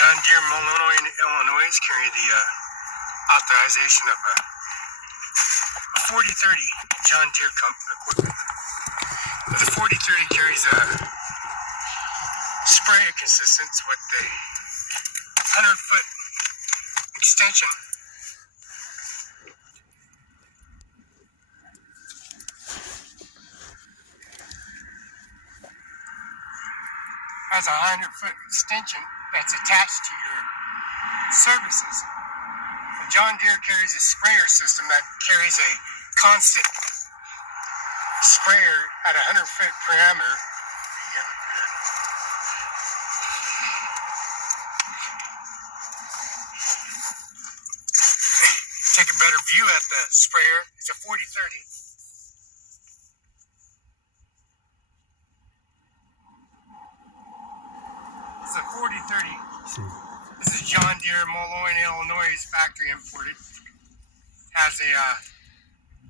John Deere Maloney in Illinois carry the authorization of a 4030 John Deere equipment. The 4030 carries a sprayer consistent with the 100-foot extension. Has a 100-foot extension that's attached to your services. The John Deere carries a sprayer system that carries a constant sprayer at a 100-foot parameter. Take a better view at the sprayer. It's a 4030. It's a 4030. This is John Deere, Maloney, Illinois, factory imported. Has a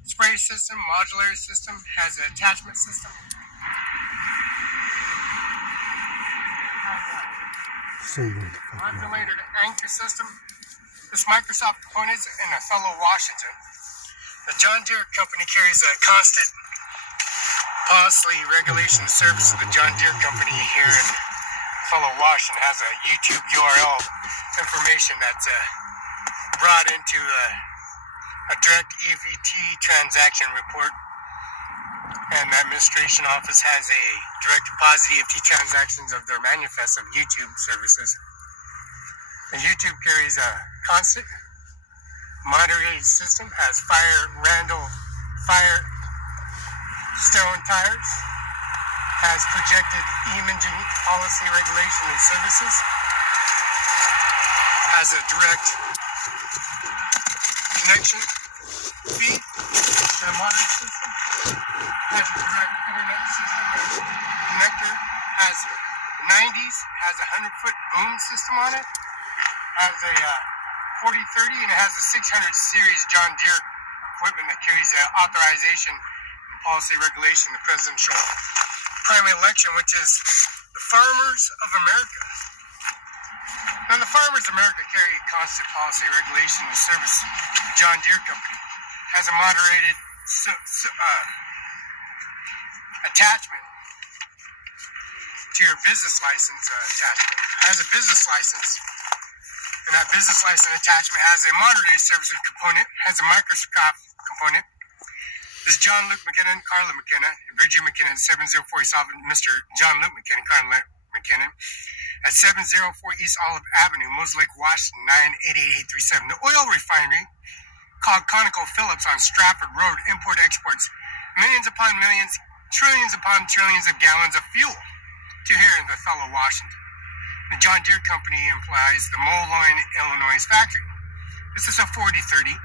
spray system, modular system, has an attachment system. Modulated anchor system. This Microsoft components in Othello, Washington. The John Deere company carries a constant policy regulation service of the John Deere company here in Othello, Washington. Has a YouTube URL information that's brought into a direct EVT transaction report, and the administration office has a direct deposit EFT transactions of their manifest of YouTube services. The YouTube carries a constant moderated system, has Randall Firestone tires, has projected imaging policy regulation and services, has a direct connection feed to the modern system, has a direct internet system connector, has 90s, has a 100-foot boom system on it, has a 4030, and it has a 600 series John Deere equipment that carries authorization and policy regulation of the presidential primary election, which is the Farmers of America. Now, the Farmers of America carry constant policy regulation and service. The John Deere company has a moderated attachment to your business license attachment. It has a business license, and that business license attachment has a moderated service component, has a Microsoft component. This is John Luke McKinnon, Carla McKenna, and Bridget McKinnon, 704 East Olive, Mr. John Luke McKinnon, Carla McKinnon, at 704 East Olive Avenue, Mosaic, Washington, 98837. The oil refinery, called ConocoPhillips on Stratford Road, exports millions upon millions, trillions upon trillions of gallons of fuel to here in Othello, Washington. The John Deere company employs the Maloney, Illinois factory. This is a 4030,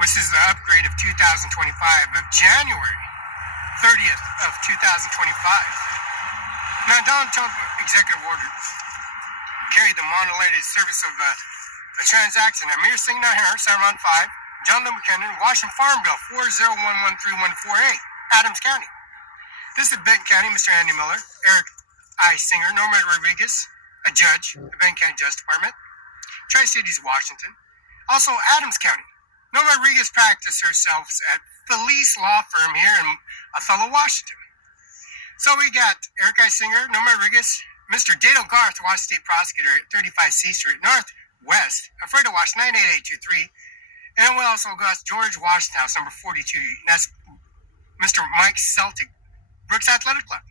which is the upgrade of 2025 of January 30th of 2025. Now, Donald Trump executive order carried the modulated service of a transaction. Ajmer Singh, Saramon 5, John Luke McKinnon, Washington Farm Bill 4011314A, Adams County. This is Benton County, Mr. Andy Miller, Eric I. Singer, Norma Rodriguez, a judge, the Benton County Justice Department, Tri-Cities, Washington. Also, Adams County. Norma Rodriguez practiced herself at Felix Law Firm here in Othello, Washington. So we got Eric I. Singer, Norma Rodriguez, Mr. Dado Garth, Washington State Prosecutor at 35 C Street, Northwest, Alfredo Wash, 98823. And then we also got George Washington House, number 42. And that's Mr. Mike Celtic, Brooks Athletic Club.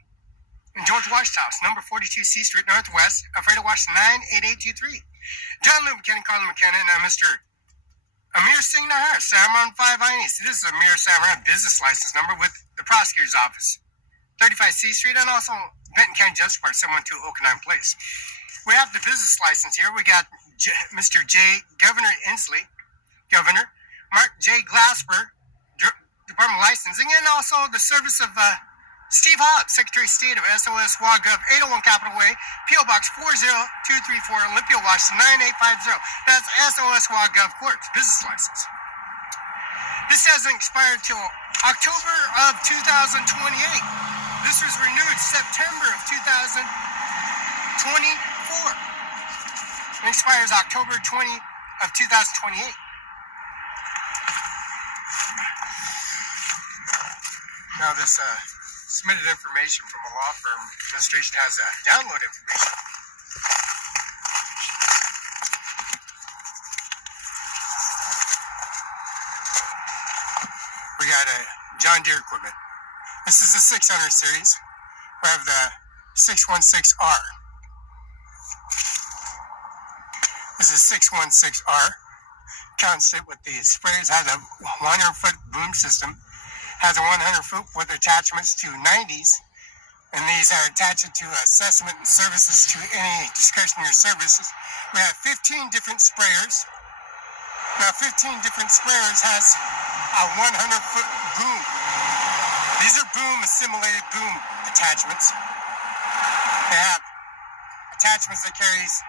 And George Washington House, number 42 C Street, Northwest, Alfredo Wash, 98823. John Luke McKinnon, Carla McKenna, and Mr. Ajmer Singh, Saramon5INC. This is Ajmer Saramon business license number with the prosecutor's office, 35 C Street, and also Benton County Justice Department, 712 Okanine Place. We have the business license here. We got Mr. J. Governor Inslee, Governor, Mark J. Glasper, Department of Licensing, and also the service of Steve Hobbs, Secretary of State of SOS WAGov, 801 Capitol Way, P.O. Box 40234, Olympia, Washington, 9850. That's SOS WAGov Corp. Business license. This hasn't expired till October of 2028. This was renewed September of 2024. It expires October 20 of 2028. Now this submitted information from a law firm administration has download information. We got a John Deere equipment. This is the 600 series. We have the 616R. This is 616R. Constant with the sprayers, has a 100-foot boom system, has a 100-foot with attachments to 90s, and these are attached to assessment and services to any discretionary services. We have 15 different sprayers. Now 15 different sprayers has a 100-foot boom. These are boom assimilated boom attachments. They have attachments that carries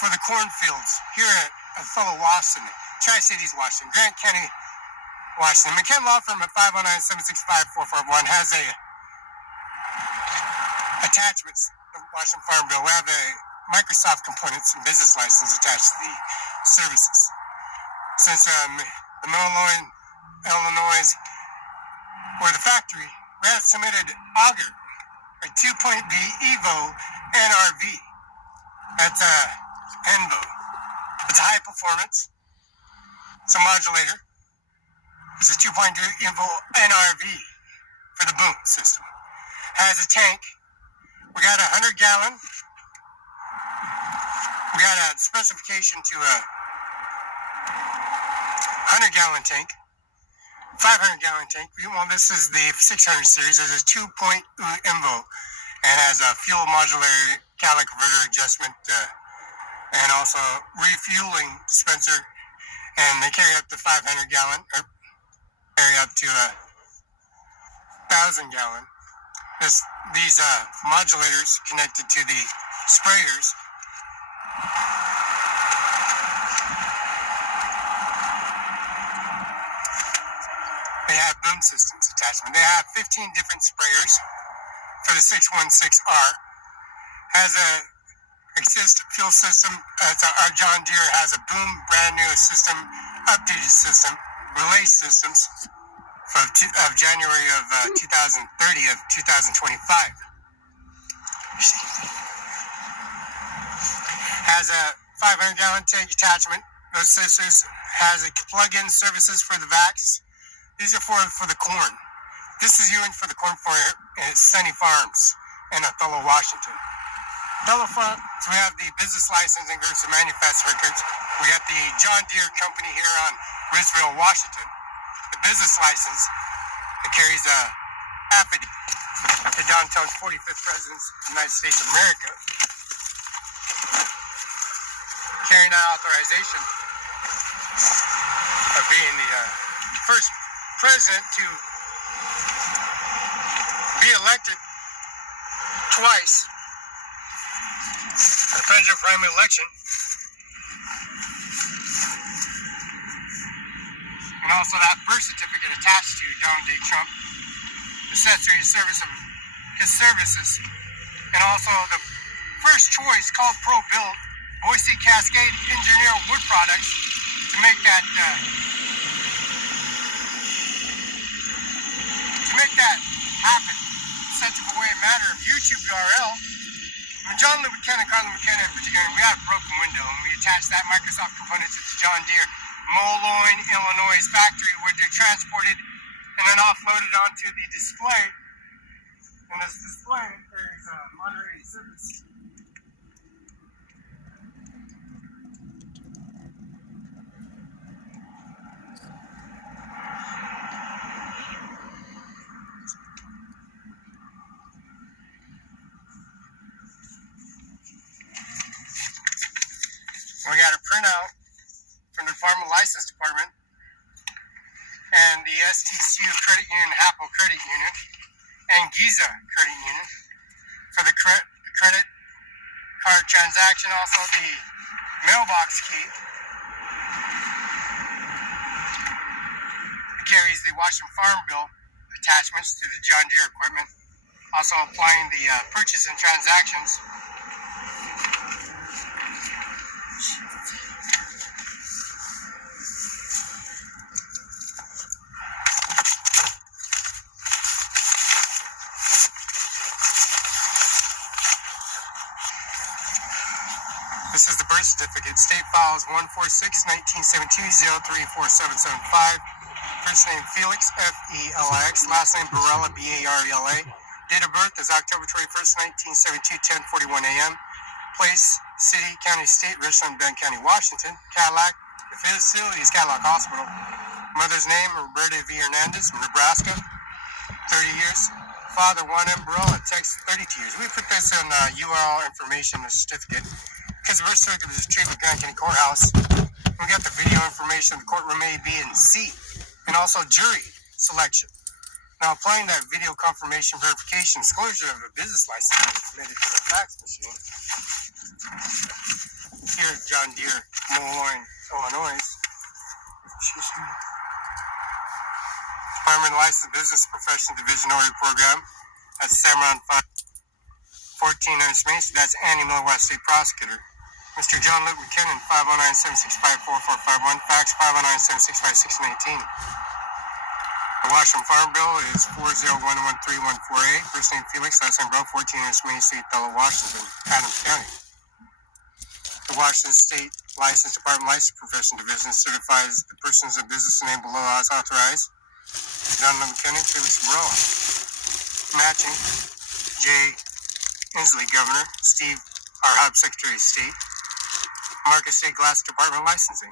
for the cornfields here at Othello, Washington, Tri-Cities, Washington, Grant County, Washington. McKen Law Firm at 509-765-4441 has a attachments of Washington Farm Bill. We have a Microsoft components and business license attached to the services. Since the Moline, Illinois, where the factory, we have submitted Auger, a 2.B Evo NRV. That's a ENVO. It's a high performance. It's a modulator. It's a 2.2 Evo NRV for the boom system. Has a tank. We got a 100-gallon. We got a specification to a 100-gallon tank, 500-gallon tank. Well, this is the 600 series. It's a 2.0 ENVO and has a fuel modular catalytic converter adjustment and also refueling dispenser. And they carry up to 500-gallon, or carry up to 1,000-gallon. These modulators connected to the sprayers. They have boom systems attachment. They have 15 different sprayers for the 616R. Has a existing fuel system. Our John Deere has a boom brand new system, updated system, relay systems of January of 2030 of 2025. Has a 500-gallon tank attachment. Those sisters has a plug-in services for the vacs. These are for the corn. This is used for the corn for Sunny Farms in Othello, Washington. Othello Farms, we have the business license and goods to manufacture records. We got the John Deere company here on Ridgeville, Washington. The business license that carries a affidavit to downtown's 45th President of the United States of America, carrying out authorization of being the first president to be elected twice in the presidential primary election, and also that birth certificate attached to Donald J. Trump, necessary service of his services, and also the first choice called Pro-Built Boise Cascade Engineer Wood Products to make that happen. Such a way, a matter of YouTube URL. When John McKenna, Carla McKenna in particular, we have a broken window, and we attach that Microsoft component to the John Deere Moline, Illinois factory, where they're transported and then offloaded onto the display. And this display is moderated service. We got a printout from the Department License Department and the STCU Credit Union, HAPO Credit Union, and Giza Credit Union for the credit card transaction, also the mailbox key. It carries the Washington Farm Bill attachments to the John Deere equipment, also applying the purchase and transactions. This is the birth certificate. State files 146-1972-034775. First name Felix, F-E-L-I-X. Last name Barela, B-A-R-E-L-A. Date of birth is October 21st, 1972, 10:41 a.m. Place, city, county, state, Richland, Bend County, Washington. Cadillac. The facility is Cadillac Hospital. Mother's name, Roberta V. Hernandez, Nebraska, 30 years. Father, Juan M. Barela, Texas, 32 years. We put this in URL information, the certificate, because the birth certificate was retrieved at Grand County Courthouse. We got the video information of the courtroom A, B, and C, and also jury selection. Now, applying that video confirmation verification disclosure of a business license submitted to a fax machine here at John Deere, Moline, Illinois. Department Licensed Business Professional Division Order Program. That's Cimarron 514 Mason. That's Annie Miller, West State Prosecutor. Mr. John Luke McKinnon, 509-765-4451, fax 509-765-1618. The Washington Farm Bill is 4011314A. First name Felix, last name Bro, 14 Main Street, Othello, Washington, Adams County. The Washington State Licensed Department Licensed Professional Division certifies the persons of business name below as authorized. John Luke McKinnon, Felix Barela. Matching, J. Inslee, Governor. Steve, our Hub Secretary of State. Marcus State Glass Department Licensing.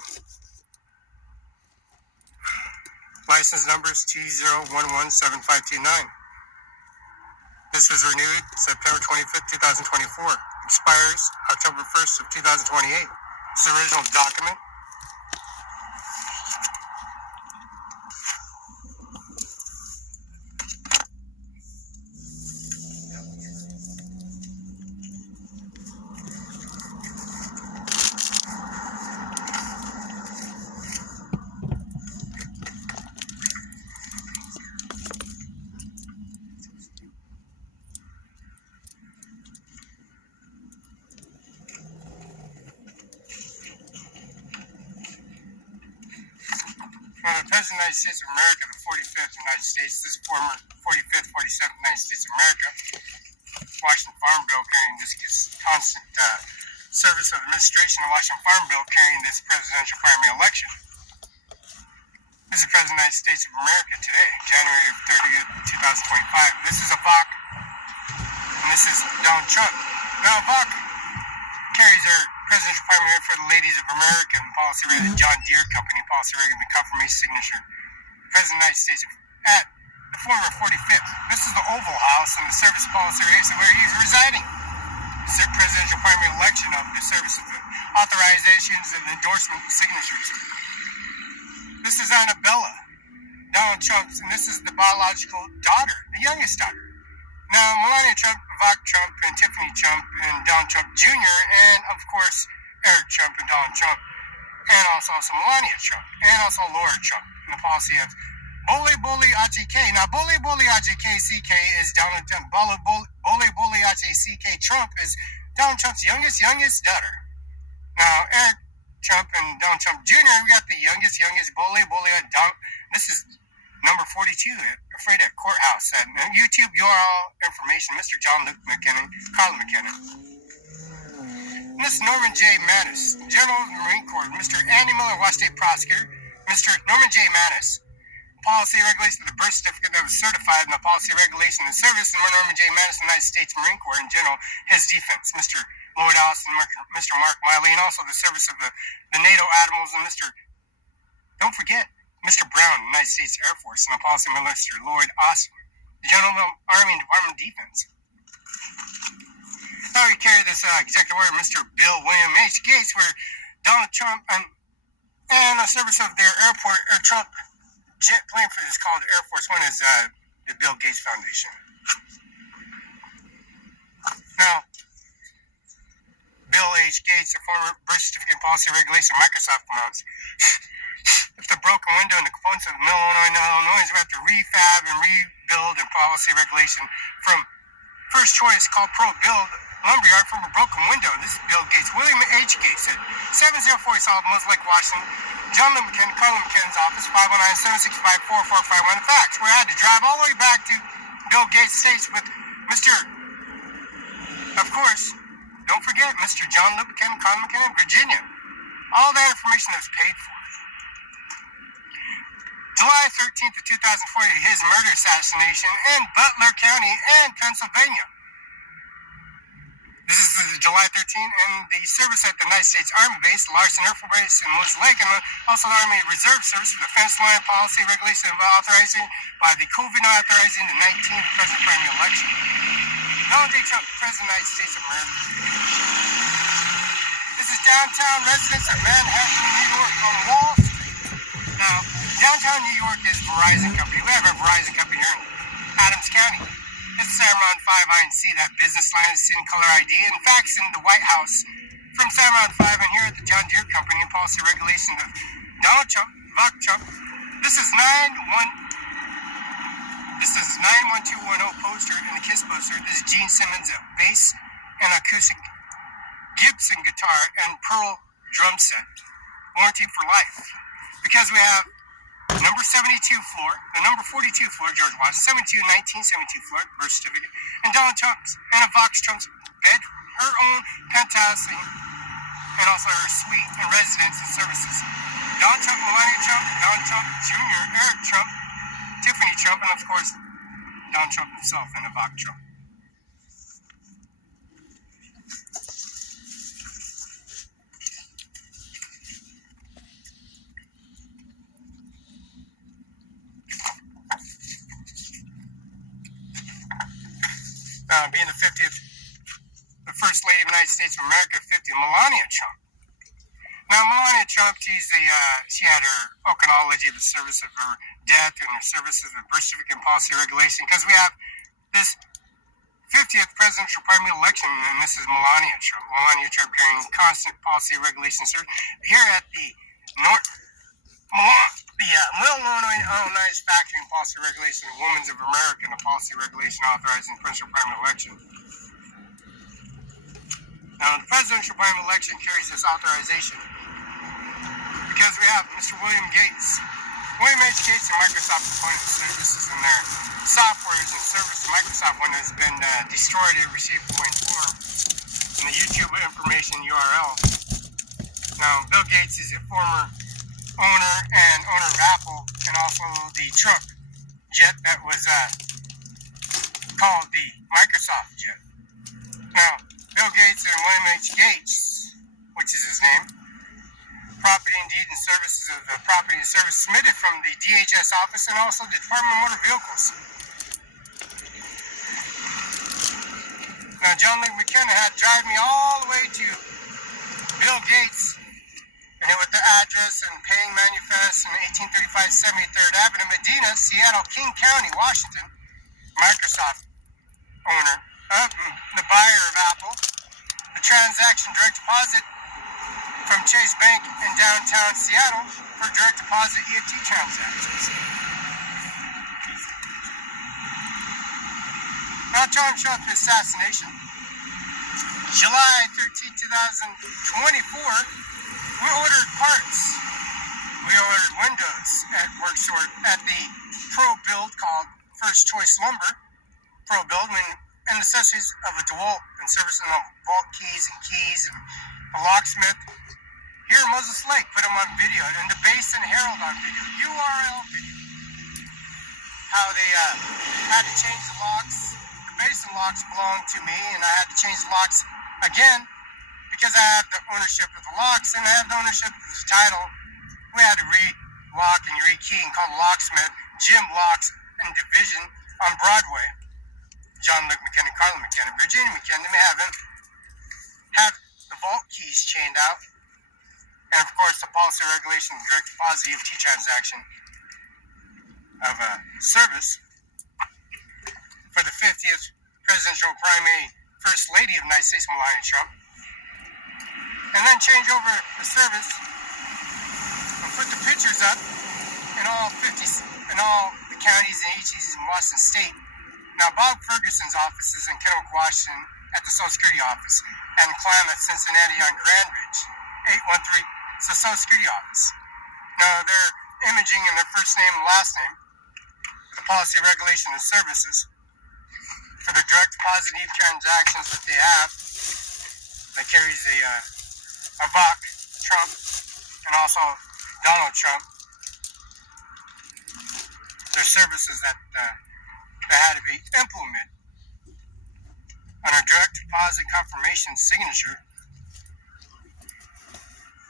License numbers 20117529. This was renewed September 25th, 2024. Expires October 1st of 2028. It's the original document. Now, the President of the United States of America, the 45th United States, this is former 45th, 47th United States of America, Washington Farm Bill carrying this constant service of administration, the Washington Farm Bill carrying this presidential primary election. This is the President of the United States of America today, January 30th, 2025. This is a VOC, and this is Donald Trump. Now, VOC carries their presidential primary for the Ladies of America and policy rated John Deere Company policy rating the confirmation signature. President of the United States at the former 45th. This is the Oval House and the service policy rating where he's residing. It's the presidential primary election of the service of the authorizations and endorsement signatures. This is Annabella, Donald Trump's, and this is the biological daughter, the youngest daughter. Now, Melania Trump, Ivanka Trump, and Tiffany Trump, and Donald Trump Jr., and, of course, Eric Trump and Donald Trump, and also Melania Trump, and also Laura Trump, and the policy of Boli AJK. Now, Boli AJK is Donald Trump. Boli AJK Trump is Donald Trump's youngest daughter. Now, Eric Trump and Donald Trump Jr., we got the youngest Boli Donald. This is number 42, afraid at courthouse. And YouTube URL information, Mr. John Luke McKinnon, Carla McKinnon. And this is Norman J. Mattis, General of the Marine Corps, Mr. Andy Miller, West State Prosecutor, Mr. Norman J. Mattis, policy regulation of the birth certificate that was certified in the policy regulation and service, and Norman J. Mattis, United States Marine Corps in general, his defense, Mr. Lloyd Austin, Mr. Mark Miley, and also the service of the NATO admirals, and don't forget, Mr. Brown, United States Air Force, and the policy minister, Lloyd Austin, the General Army and Department of Defense. Now we carry this executive order, Mr. Bill William H. Gates, where Donald Trump and the service of their airport, Trump jet plane for this called Air Force One is the Bill Gates Foundation. Now, Bill H. Gates, the former birth certificate policy regulation Microsoft promotes. If the broken window and the components of the Illinois, we have to refab and rebuild and policy regulation from first choice called Pro Build Lumberyard from a broken window. This is Bill Gates. William H. Gates at 704 South Moses Lake, Washington. John Lee McKinnon, Carla McKinnon's office, 509-765-4451. In fact, we had to drive all the way back to Bill Gates' States with Mr. Of course, Don't forget Mr. John Luke McKinnon, Colin McKinnon, Virginia. All that information that was paid for. July 13th of 2004, his murder assassination in Butler County and Pennsylvania. This is July 13th, and the service at the United States Army Base, Larson Air Force Base in Moose Lake, and also the Army Reserve Service for Defense Line Policy Regulation authorizing by the COVID authorizing the 19th president primary election. Donald J. Trump, President of the United States of America. This is downtown residents of Manhattan, New York, on Wall Street. Now, downtown New York is Verizon Company. We have a Verizon Company here in Adams County. It's Cimarron5INC, that business line is in color ID. In fact, it's in the White House from Cimarron 5 and here at the John Deere Company and policy regulation of Donald Trump, Ivanka Trump. This is 91210 poster and the KISS poster. This is Gene Simmons, a bass and acoustic Gibson guitar and Pearl drum set. Warranty for life. Because we have number 72 floor, the number 42 floor, George Washington, 1972 floor, birth certificate, and Donald Trump's, and Ivanka Trump's bedroom, her own penthouse, and also her suite and residence and services. Donald Trump, Melania Trump, Donald Trump Jr., Eric Trump, Tiffany Trump, and of course, Donald Trump himself and Ivanka Trump. Being the 50th, the First Lady of the United States of America, 50th, Melania Trump. Now, Melania Trump, she had her Okanaology of the service of her death and her services of birth certificate and policy regulation, because we have this 50th presidential primary election, and this is Melania Trump. Melania Trump carrying constant policy regulation here at the Illinois Factory and Policy Regulation of Women's of America and the policy regulation authorizing the presidential primary election. Now, the presidential primary election carries this authorization because we have Mr. William Gates. William H. Gates and Microsoft component services in their softwares and services. Microsoft one has been destroyed at receivable form in the YouTube information URL. Now, Bill Gates is a former owner of Apple and also the truck jet that was called the Microsoft jet. Now, Bill Gates and William H. Gates, which is his name, property and deed and services of the property and service submitted from the DHS office and also the Department of Motor Vehicles. Now, John Luke McKinnon had to drive me all the way to Bill Gates and with the address and paying manifest in 1835 73rd Avenue, Medina, Seattle, King County, Washington. Microsoft owner, the buyer of Apple. The transaction direct deposit from Chase Bank in downtown Seattle for direct deposit EFT transactions. Now, Donald Trump assassination. July 13, 2024, we ordered parts. We ordered windows at Workshort at the Pro Build called First Choice Lumber. Pro Build and necessities of a DeWalt and service of vault keys and a locksmith. Here in Moses Lake, put them on video, and the Base and Herald on video, URL video. How they had to change the locks. The Base and locks belong to me, and I had to change the locks again because I have the ownership of the locks and I have the ownership of the title. We had to re-lock and re-key and call the locksmith Jim Locks and Division on Broadway. John Luke McKinnon, Carlin McKinnon, Virginia McKinnon, they have the vault keys chained out. And of course, the policy regulation of direct deposit EFT transaction of a service for the 50th presidential primary First Lady of the United States, Melania Trump. And then change over the service and put the pictures up in all the counties and agencies in Washington State. Now, Bob Ferguson's office is in Kennewick, Washington, at the Social Security office, and Klamath, Cincinnati on Grand Ridge, 813. It's the Social Security office. Now, they're imaging in their first name and last name, the policy regulation of services for the direct deposit transactions that they have. carries a Vok, Trump, and also Donald Trump. There's services that had to be implemented on a direct deposit confirmation signature,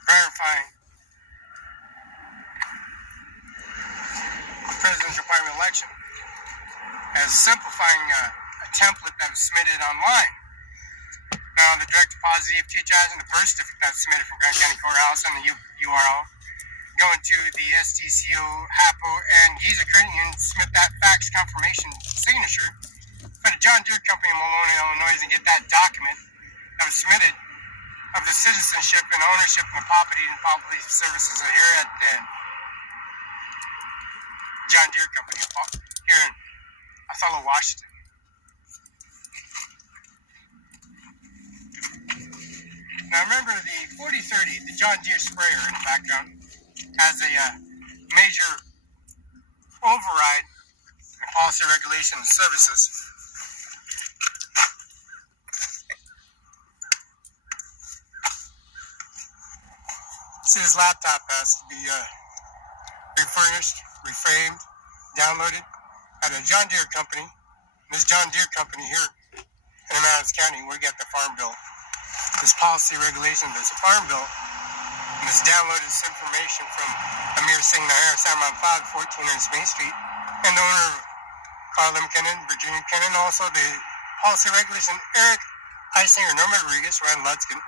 verifying the presidential primary election, as simplifying a template that was submitted online. Now, the direct deposit EFT charge and the birth certificate that's submitted from Grant County Courthouse and the URL going to the STCO, HAPO, and Giza Credit Union to submit that fax confirmation signature for the John Deere Company in Maloney, Illinois, and get that document that was submitted of the citizenship and ownership of the property and public services here at the John Deere Company here in Othello, Washington. Now remember, the 4030, the John Deere sprayer in the background, has a major override in policy, regulation, and services. See, this laptop has to be refurnished, reframed, downloaded at a John Deere company. This John Deere company here in Adams County, we got the Farm Bill. This policy regulation, there's a Farm Bill, and it's downloaded this information from Ajmer Singh, San 5, 1400 Main Street, and the owner of Carl M. McKinnon, Virginia McKinnon, also the policy regulation, Eric Eisinger, Norma Rodriguez, Ryan Lutzkin.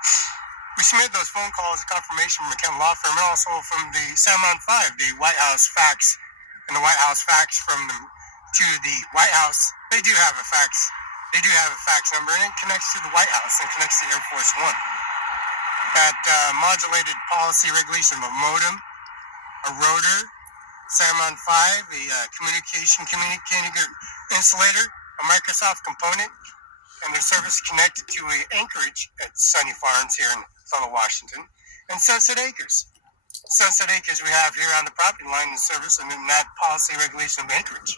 We submitted those phone calls of confirmation from McKinnon Law Firm, and also from the San 5, the White House fax, and the White House fax from them to the White House. They do have a fax. They do have a fax number, and it connects to the White House and connects to Air Force One. That modulated policy regulation of a modem, a rotor, Salmon 5, a communicating insulator, a Microsoft component, and their service connected to an anchorage at Sunny Farms here in Othello, Washington, and Sunset Acres. Sunset Acres we have here on the property line in service, and in that policy regulation of anchorage.